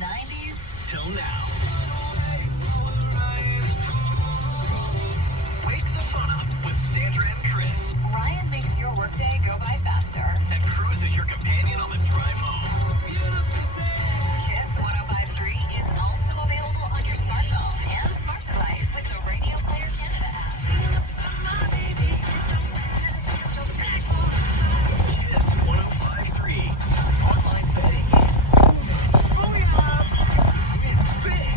90s till now. Wake the fun up with Sandra and Chris. Ryan makes your workday go by faster. And Cruz is your companion on the drive home. It's a beautiful day. Kiss 105.3 is also available on your smartphone and smart device with the Radio Player Canada app. Kiss 105.3. Online betting is booyah! It's big.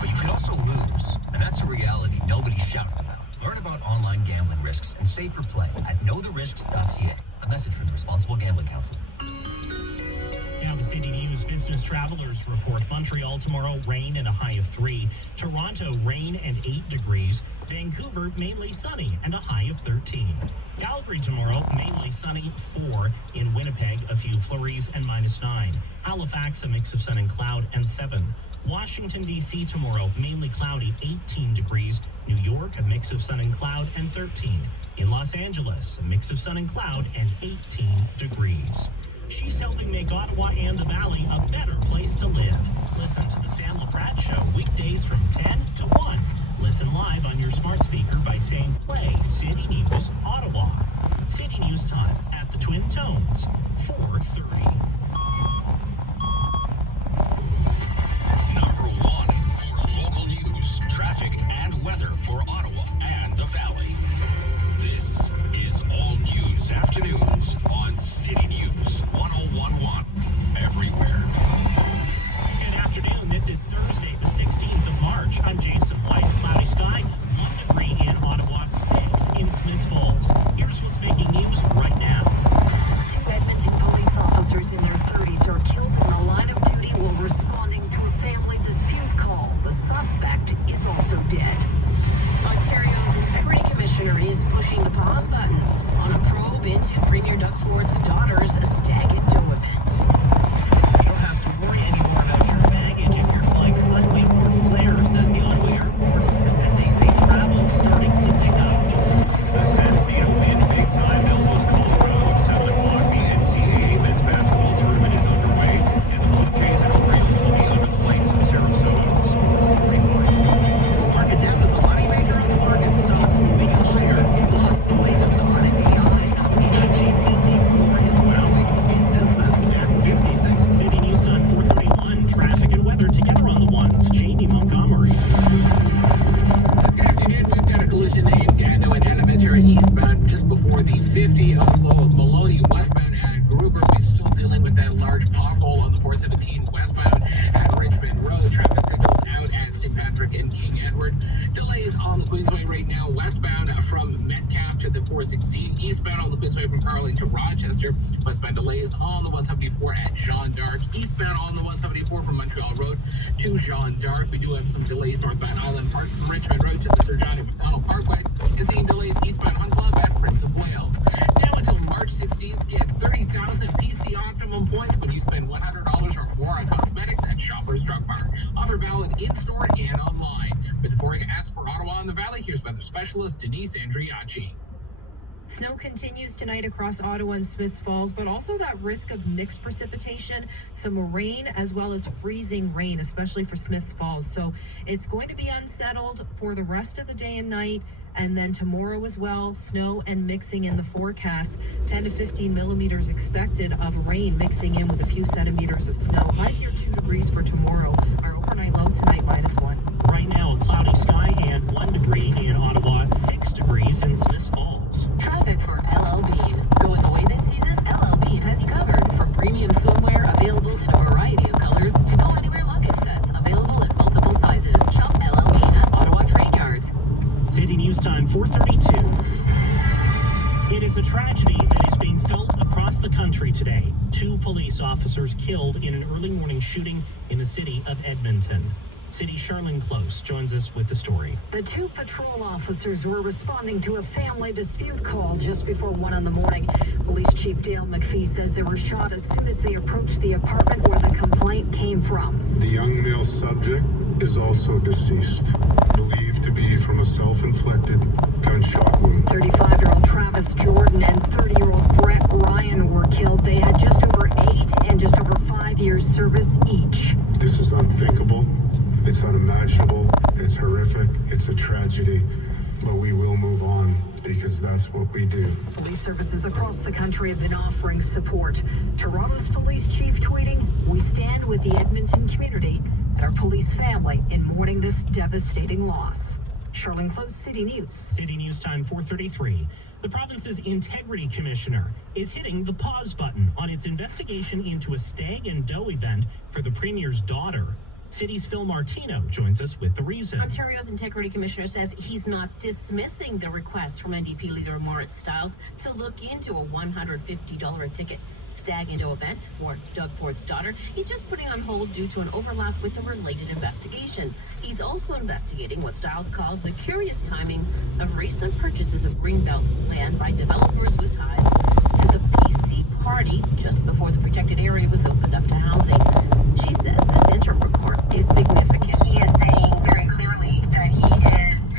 But you can also lose, and that's a reality nobody's shouting about. Learn about online gambling risks and safer play at knowtherisks.ca. A message from the Responsible Gambling Council. Now the City News Business Travelers Report. Montreal tomorrow, rain and a high of 3. Toronto, rain and 8 degrees. Vancouver, mainly sunny and a high of 13. Calgary tomorrow, mainly sunny, 4. In Winnipeg, a few flurries and -9. Halifax, a mix of sun and cloud, and 7. Washington, D.C. tomorrow, mainly cloudy, 18 degrees. New York, a mix of sun and cloud, and 13. In Los Angeles, a mix of sun and cloud, and 18 degrees. She's helping make Ottawa and the Valley a better place to live. Listen to the Sam LaPrat Show weekdays from 10 to 1. Listen live on your smart speaker by saying play City News Ottawa. City News time at the Twin Tones, 4:30. Number 1 for local news, traffic, and weather for Ottawa and the Valley. This is All News Afternoons on City News 1011. Everywhere. Good afternoon. This is Thursday, the 16th of March. I'm Jason White. Cloudy sky, 1 degree in Ottawa, 6 in Smiths Falls. Here's what's making news right now. 2 Edmonton police officers in their 30s are killed in the line of duty while responding to a family dispute call. The suspect is also dead. Ontario's Integrity Commissioner is pushing the pause button on a probe into Premier Doug Ford's daughter's Stag at Doe event. You don't have to worry anymore about your baggage if you're flying Sunwing or Flair, says the Ottawa Airport, as they say travel is starting to pick up. The Sens need a win big time. They'll lose Colorado at 7 o'clock. The NCAA men's basketball tournament is underway, and the Blue Jays and Orioles will be under the lights in Sarasota. Scores 45. Market down as the moneymaker on the market. Stocks moving higher. Plus, the latest on AI. GPT-4 is rallying in business at 56. City News Time 431. Traffic and weather together on the ones. Jamie Montgomery. Good afternoon. We've got a collision in Gatineau and Annaventura eastbound just before the 50. Oslo Maloney westbound at Gruber. We're still dealing with that large pothole on the 417 westbound at Richmond Road. Traffic signals out at St. Patrick and King Edward. Delays on the Queensway right now westbound from Metcalfe to the 416. Eastbound on the Queensway from Carling to Rochester. Westbound delays on the 174 at Jean d'Arc. Eastbound on the 174 from Montreal Road to Jean d'Arc. We do have some delays northbound Island Park from Richmond Road to the Sir John and McDonald Parkway. And seeing delays eastbound Hunt Club at Prince of Wales. Now until March 16th, get 30,000 PC Optimum points when you spend $100 or more on cosmetics at Shoppers Drug Mart. Offer valid in-store and online. With the forecast for Ottawa and the Valley, here's weather specialist Denise Andriacci. Snow continues tonight across Ottawa and Smiths Falls, but also that risk of mixed precipitation, some rain as well as freezing rain, especially for Smiths Falls. So it's going to be unsettled for the rest of the day and night. And then tomorrow as well, snow and mixing in the forecast. 10 to 15 millimeters expected of rain mixing in with a few centimeters of snow. Highs near 2 degrees for tomorrow. Our overnight low tonight -1. Right now, a cloudy sky and 1 degree in Ottawa, 6 degrees in Smiths Falls. Traffic for LL Bean. Going away this season, LL Bean has you covered. From premium swimwear available in a variety of colors to go anywhere luggage sets available in multiple sizes. Shop LL Bean at Ottawa Train Yards. City News Time 432. It is a tragedy that is being felt across the country today. 2 police officers killed in an early morning shooting in the city of Edmonton. City Charlene Close joins us with the story. The 2 patrol officers were responding to a family dispute call just before 1 in the morning. Police Chief Dale McPhee says they were shot as soon as they approached the apartment where the complaint came from. The young male subject is also deceased, believed to be from a self-inflicted gunshot wound. 35-year-old Travis Jordan and 30-year-old Brett Ryan were killed. They had just over 8 and just over 5 years service each. It's a tragedy, but we will move on because that's what we do. Police services across the country have been offering support. Toronto's police chief tweeting, "We stand with the Edmonton community and our police family in mourning this devastating loss." Charlene Close, City News. City News Time 4:33. The province's integrity commissioner is hitting the pause button on its investigation into a stag and doe event for the premier's daughter. City's Phil Martino joins us with the reason. Ontario's integrity commissioner says he's not dismissing the request from NDP leader Moritz Stiles to look into a $150 a ticket stag and doe event for Doug Ford's daughter. He's just putting on hold due to an overlap with a related investigation. He's also investigating what Stiles calls the curious timing of recent purchases of Greenbelt land by developers with ties to the PC party just before the protected area was opened up to housing. She says this interim report is significant. He is saying very clearly that he is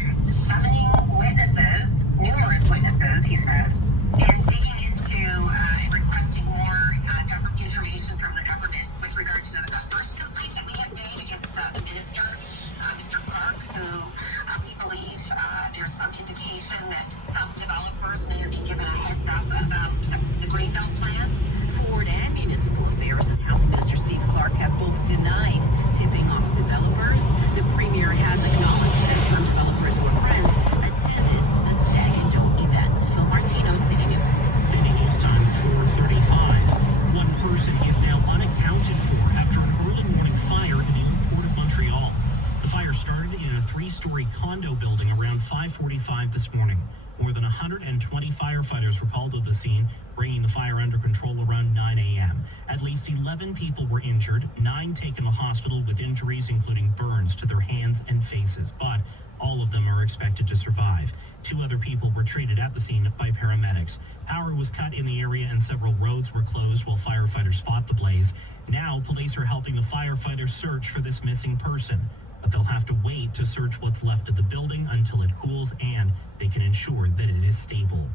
summoning witnesses, numerous witnesses, he says, and digging into and requesting more government information from the government with regard to the first complaint that we have made against the minister, Mr. Clark, who we believe there's some indication that some developers may have been given a heads up about the Greenbelt plan. Ford and Municipal Affairs and Housing Minister Steve Clark have both denied tipping off developers. The Premier has acknowledged that some developers who are friends attended the stag and doe event. Phil Martino, City News. City News Time 4:35. One person is now unaccounted for after an early morning fire in the Port of Montreal. The fire started in a 3-story condo building around 5:45 this morning. More than 120 firefighters were called to the scene, bringing the fire under control around 9 a.m. At least 11 people were injured, 9 taken to hospital with injuries including burns to their hands and faces, but all of them are expected to survive. 2 other people were treated at the scene by paramedics. Power was cut in the area and several roads were closed while firefighters fought the blaze. Now, police are helping the firefighters search for this missing person, but they'll have to wait to search what's left of the building until it cools and they can ensure that it is stable.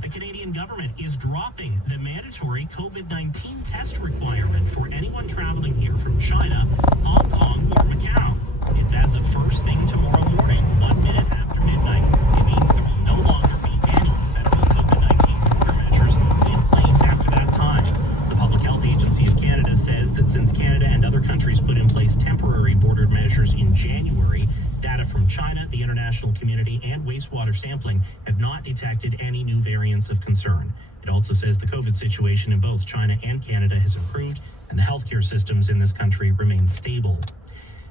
The Canadian government is dropping the mandatory COVID-19 test requirement for anyone traveling here from China, Hong Kong, or Macau. It's as of first thing tomorrow morning, 1 minute after midnight. It means there will no longer be any federal COVID-19 border measures in place after that time. The Public Health Agency of Canada says that since Canada and other countries put in place temporary border measures in January, data from China, the international community, and wastewater sampling have not detected any new variants of concern. It also says the COVID situation in both China and Canada has improved, and the healthcare systems in this country remain stable.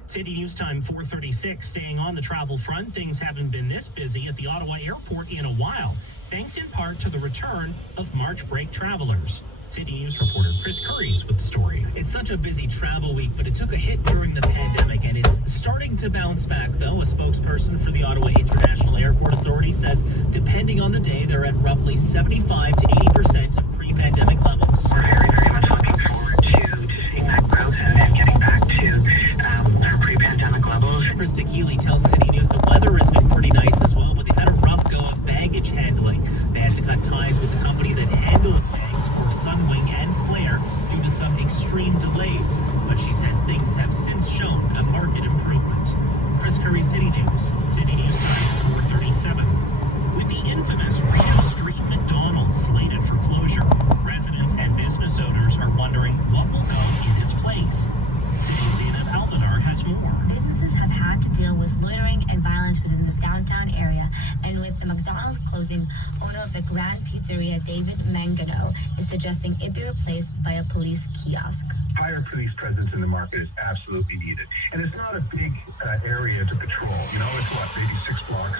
City News Time 4:36. Staying on the travel front, things haven't been this busy at the Ottawa airport in a while, thanks in part to the return of March break travelers. City News reporter Chris Curry's with the story. It's such a busy travel week, but it took a hit during the pandemic, and it's starting to bounce back, though. A spokesperson for the Ottawa International Airport Authority says, depending on the day, they're at roughly 75 to 80% of pre-pandemic levels. We're very much looking forward to seeing that growth and getting back to our pre-pandemic levels. Krista Keeley tells City News the weather has been pretty nice as well, but they've had a rough go of baggage handling. They had to cut ties with the company that handles bags for Sunwing and Flair due to some extreme delays. But she says things have since shown a marked improvement. Chris Curry, City News. City News Time 4:37. With the infamous Rideau Street McDonald's slated for closure, residents and business owners are wondering what will go in its place. City's Zainab Alvadar has more. Businesses have had to deal with loitering and violence within the downtown area, and with the McDonald's closing, owner of the Grand Pizzeria, David Mangano, is suggesting it be replaced by a police kiosk. Higher police presence in the market is absolutely needed. And it's not a big area to patrol. You know, it's what, maybe 6 blocks?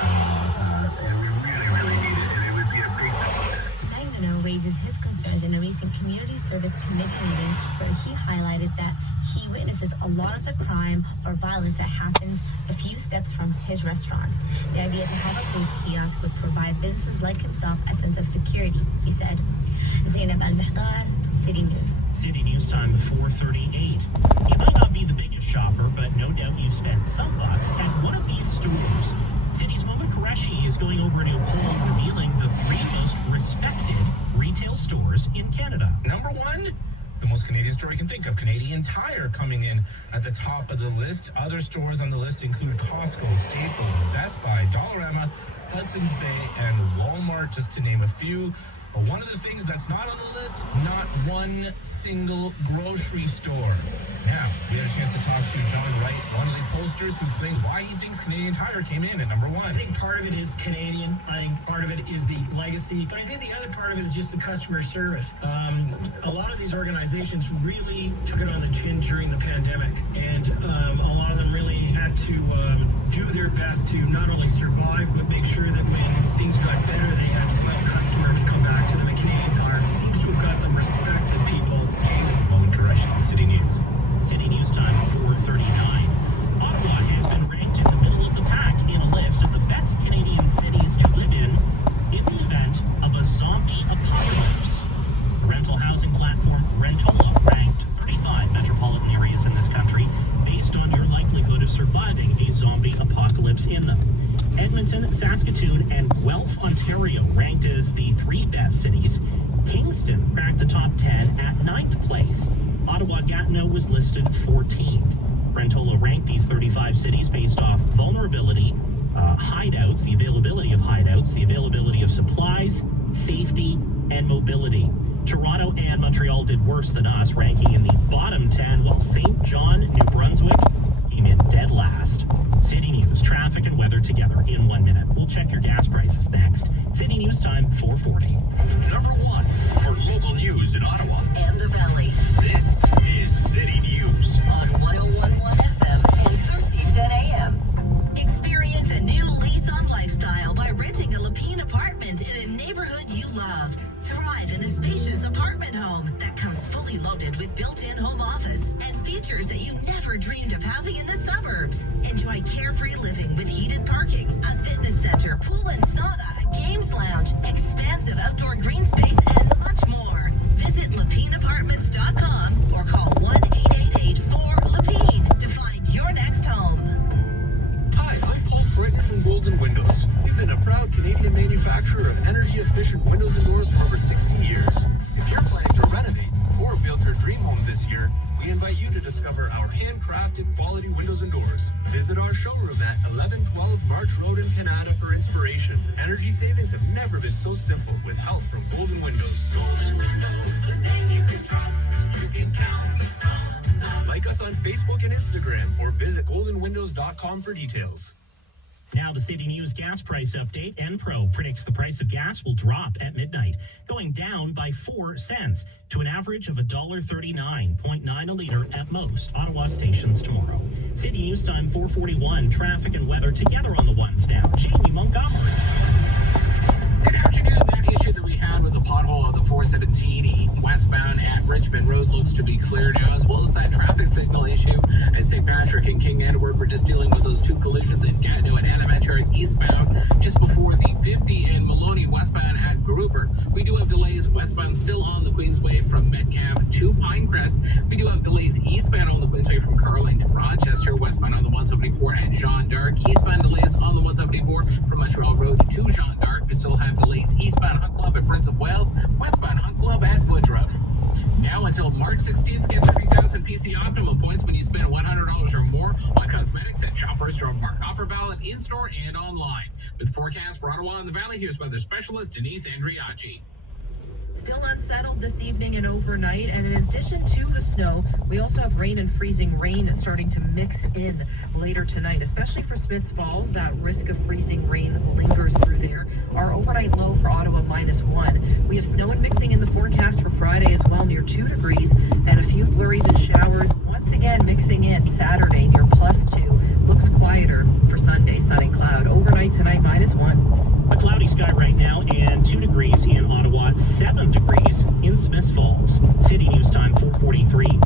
And we really need it. And it would be a big help. Mangano raises his concerns in a recent community service committee meeting where he highlighted that he witnesses a lot of the crime or violence that happens a few steps from his restaurant. The idea to have a police kiosk would provide businesses like himself a sense of security, he said. Zainab Al-Mihdar, City News. City News Time 4:38. You might not be the biggest shopper, but no doubt you've spent some bucks at one of these stores. City's Momin Qureshi is going over a new poll revealing the 3 most respected retail stores in Canada. Number 1, the most Canadian store you can think of. Canadian Tire coming in at the top of the list. Other stores on the list include Costco, Staples, Best Buy, Dollarama, Hudson's Bay, and Walmart, just to name a few. But one of the things that's not on the list, not one single grocery store. Now, we had a chance to talk to John Wright, one of the pollsters, who explains why he thinks Canadian Tire came in at number one. I think part of it is Canadian. I think part of it is the legacy. But I think the other part of it is just the customer service. A lot of these organizations really took it on the chin during the pandemic. And a lot of them really had to do their best to not only survive, but make sure that when things got better, they had loyal customers come back to them. And Canadian Tire seems to have got the respect that people gave. Moment correction, City News. City News Time 4:39. Ottawa has been ranked in the middle of the pack in a list of the best Canadian cities to live in the event of a zombie apocalypse. The rental housing platform Rentola ranked 35 metropolitan areas in this country based on your likelihood of surviving a zombie apocalypse in them. Edmonton, Saskatoon, and Guelph, Ontario ranked as the 3 best cities. Kingston cracked the top 10 at 9th place. Ottawa-Gatineau was listed 14th. Rentola ranked these 35 cities based off vulnerability, hideouts, the availability of hideouts, the availability of supplies, safety, and mobility. Toronto and Montreal did worse than us, ranking in the bottom 10, while St. John, New Brunswick came in dead last. City News, traffic and weather together in 1 minute. We'll check your gas prices next. City News Time 4:40. Number one for local news in Ottawa And the Valley This is City News. on 101.1 FM and 1310 AM. Experience a new lease on lifestyle by renting a Lapine apartment in a neighborhood you love. Thrive in a spacious apartment home that comes fully loaded with built-in home office and features that you never dreamed of having in the suburbs. Enjoy carefree living with heated parking, a fitness center, pool and sauna, a games lounge, expansive outdoor green space, and much more. Visit LapineApartments.com or call 1-888-4-LAPINE to find your next home. Hi, I'm Paul Freighter from Golden Windows. We've been a proud Canadian manufacturer of energy-efficient windows and doors for over 60 years. If you're planning to renovate or build your dream home this year, we invite you to discover our handcrafted quality windows and doors. Visit our showroom at 1112 March Road in Canada for inspiration. Energy savings have never been so simple with help from Golden Windows. Golden Windows, a name you can trust, you can count on. Like us on Facebook and Instagram or visit goldenwindows.com for details. Now the City News gas price update. Enpro predicts the price of gas will drop at midnight, going down by 4 cents to an average of $1.39.9 a liter at most Ottawa stations tomorrow. City News Time 4:41. Traffic and weather together on the ones now. Jamie Montgomery. Good afternoon. That issue that we had with the pothole on the 417 westbound at Richmond Road looks to be clear now, as well as that traffic signal issue at St. Patrick and King Edward. We're just dealing with those 2 collisions in Gatineau and Elementary eastbound just before the 50 and Maloney westbound at Gruber. We do have delays westbound still on the Queensway from Metcalfe to Pinecrest. We do have delays eastbound on the Queensway from Carling to Rochester, westbound on the 174 at Jean d'Arc, eastbound delays on the 174 from Montreal Road to Jean d'Arc. We still have delays eastbound Hunt Club at Prince of Wales, westbound Hunt Club at Woodruff. Now until March 16th, get 30,000 PC Optimum points when you spend $100 or more on cosmetics at Shoppers Drug Mart. Offer valid in-store and online. With forecast for Ottawa and the Valley, here's weather specialist Denise Andriacci. Still unsettled this evening and overnight, and in addition to the snow, we also have rain and freezing rain starting to mix in later tonight, especially for Smiths Falls. That risk of freezing rain lingers through there. Our overnight low for Ottawa -1. We have snow and mixing in the forecast for Friday as well, near 2 degrees, and a few flurries and showers once again mixing in Saturday near +2. Looks quieter for Sunday, sun and cloud. Overnight tonight -1. A cloudy sky right now and 2 degrees in Ottawa, 7 degrees in Smiths Falls. City News Time 4:43.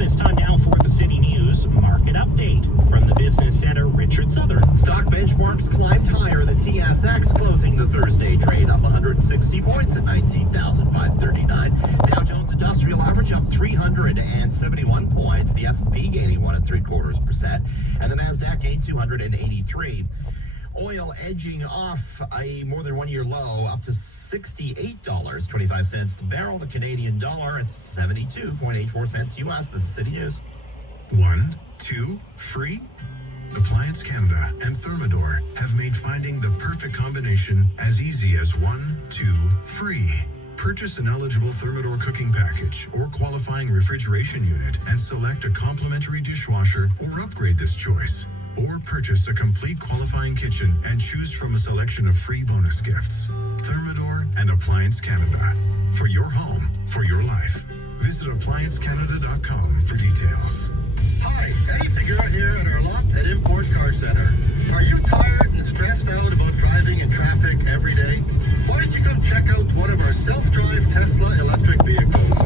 It's time now for the City News Market Update from the Business Center, Richard Southern. Stock benchmarks climbed higher. The TSX closing the Thursday trade up 160 points at 19,539. Dow Jones Industrial Average up 371 points. The S&P gaining 1 3/4%. And the NASDAQ gained 283. Oil edging off a more than 1 year low up to $68.25 the barrel. The Canadian dollar at 72.84 cents US. This is City News. 1, 2, free? Appliance Canada and Thermador have made finding the perfect combination as easy as 1, 2, free. Purchase an eligible Thermador cooking package or qualifying refrigeration unit and select a complimentary dishwasher or upgrade this choice. Or purchase a complete qualifying kitchen and choose from a selection of free bonus gifts. Thermador and Appliance Canada. For your home, for your life. Visit appliancecanada.com for details. Hi, Eddie Figueroa here at our lot at Import Car Center. Are you tired and stressed out about driving in traffic every day? Why don't you come check out one of our self-drive Tesla electric vehicles?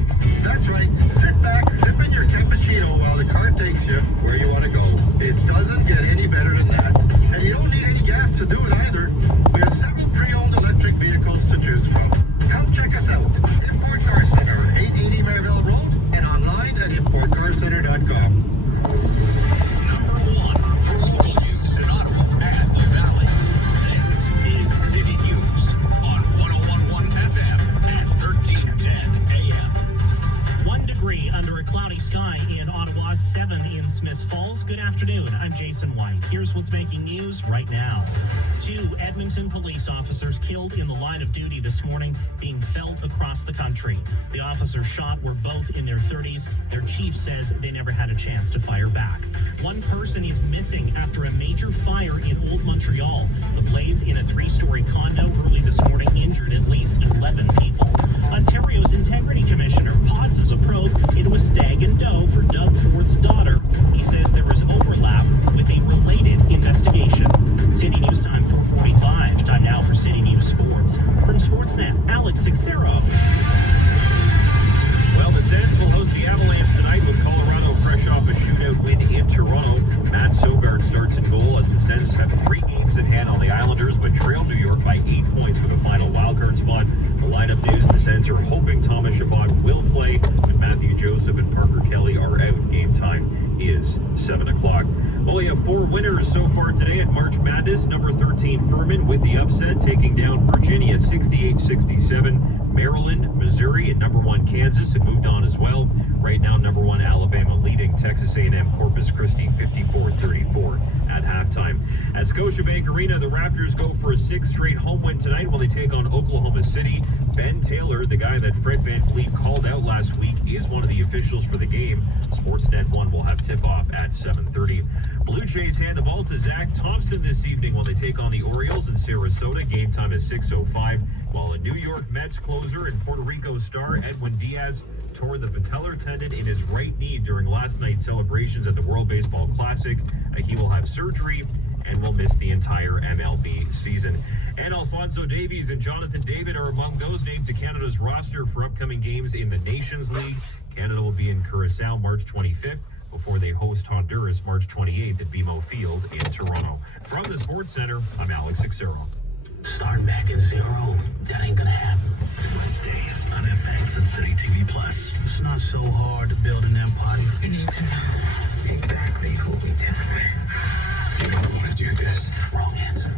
That's right, sit back, sip in your cappuccino while the car takes you where you want to go. It doesn't get any better than that. And you don't need any gas to do it either. We have several pre-owned electric vehicles to choose from. Come check us out. Import Car Center, 880 Maryville Road, and online at importcarcenter.com. Number one for local news in Ottawa and the Valley. This is City News on 101.1 FM and 1310 AM. 1 degree under a cloudy sky in Ottawa, 7 in Smiths Falls. Good afternoon. I'm Jason White. Here's what's making news right now. 2 Edmonton police officers killed in the line of duty this morning, being felt across the country. The officers shot were both in their 30s. Their chief says they never had a chance to fire back. 1 person is missing after a major fire in Old Montreal. The blaze in a 3-story condo early this morning injured at least 11 people. Ontario's Integrity Commissioner pauses a probe into a stag and doe for Doug Ford's daughter. He says there is overlap with a related investigation. City News Time 4:45. Time now for City News Sports. From Sportsnet, Alex Sixero. Well, the Sens will host the Avalanche tonight with Colorado fresh off a shootout win in Toronto. Matt Sogard starts in goal as the Sens have 3 games in hand on the Islanders, but trail New York by 8 points for the final wildcard spot. The lineup news, the Sens are hoping Thomas Chabot will play, but Matthew Joseph and Parker Kelly are out. Game time is 7 o'clock. Well, we have 4 winners so far today at March Madness. Number 13, Furman with the upset, taking down Virginia 68-67. Maryland, Missouri, and number 1 Kansas have moved on as well. Right now, number 1 Alabama leading Texas A&M Corpus Christi 54-34 at halftime. At Scotiabank Arena, the Raptors go for a 6th straight home win tonight while they take on Oklahoma City. Ben Taylor, the guy that Fred VanVleet called out last week, is one of the officials for the game. Sportsnet 1 will have tip-off at 7:30. Blue Jays hand the ball to Zach Thompson this evening while they take on the Orioles in Sarasota. Game time is 6:05. While a New York Mets closer and Puerto Rico star Edwin Diaz tore the patellar tendon in his right knee during last night's celebrations at the World Baseball Classic. He will have surgery and will miss the entire MLB season. And Alphonso Davies and Jonathan David are among those named to Canada's roster for upcoming games in the Nations League. Canada will be in Curacao March 25th before they host Honduras March 28th at BMO Field in Toronto. From the Sports Center, I'm Alex Sixero. Starting back at 0, that ain't gonna happen. Wednesdays on FX and City TV Plus. It's not so hard to build an empire. You need to know exactly who we dealing with. You don't want to do this. Wrong answer.